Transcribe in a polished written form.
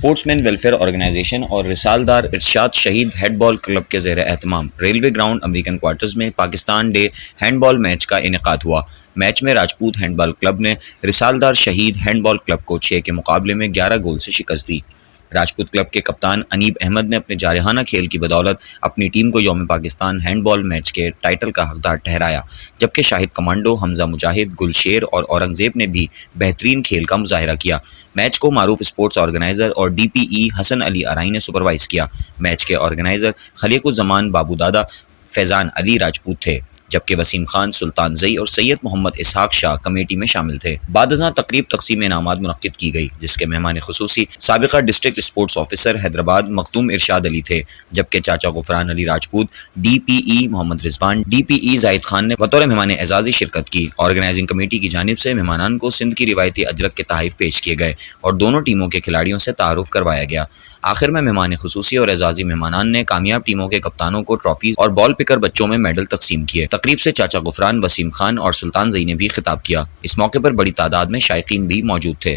Sports مین welfare organization اور رسالدار ارشاد شہید hand بال club کے زیر اہتمام ریلوے گراؤنڈ امریکن کوارٹرز میں پاکستان ڈے ہینڈ بال میچ کا انعقاد ہوا۔ میچ میں راجپوت ہینڈ بال کلب نے رسالدار شہید ہینڈ بال کلب کو 6 کے مقابلے میں 11 گول سے شکست دی۔ راجپوت کلب کے کپتان انیب احمد نے اپنے جارحانہ کھیل کی بدولت اپنی ٹیم کو یوم پاکستان ہینڈ بال میچ کے ٹائٹل کا حقدار ٹھہرایا، جبکہ شاہد کمانڈو، حمزہ مجاہد، گلشیر اور اورنگزیب نے بھی بہترین کھیل کا مظاہرہ کیا۔ میچ کو معروف اسپورٹس آرگنائزر اور ڈی پی ای حسن علی ارائی نے سپروائز کیا۔ میچ کے آرگنائزر خلیق الزمان بابو دادا، فیضان علی راجپوت تھے، جبکہ وسیم خان، سلطان زئی اور سید محمد اسحاق شاہ کمیٹی میں شامل تھے۔ بعد ازاں تقریب تقسیم انعامات منعقد کی گئی، جس کے مہمان خصوصی سابقہ district sports officer Hyderabad مختوم Irshad Ali تھے، جبکہ چاچا غفران علی راجپوت، ڈی پی ای محمد رضوان، ڈی پی ای زاہد خان نے بطور مہمان اعزازی شرکت کی۔ آرگنائزنگ کمیٹی کی جانب سے مہمانان کو سندھ کی روایتی اجرک کے تحائف پیش کیے گئے اور دونوں ٹیموں کے کھلاڑیوں سے تعارف کروایا گیا۔ آخر میں مہمان خصوصی اور اعزازی مہمانان نے کامیاب ٹیموں کے کپتانوں کو ٹرافیز اور بال پکر بچوں میں میڈل تقسیم کیے۔ تقریب سے چاچا غفران، وسیم خان اور سلطان زئی نے بھی خطاب کیا۔ اس موقع پر بڑی تعداد میں شائقین بھی موجود تھے۔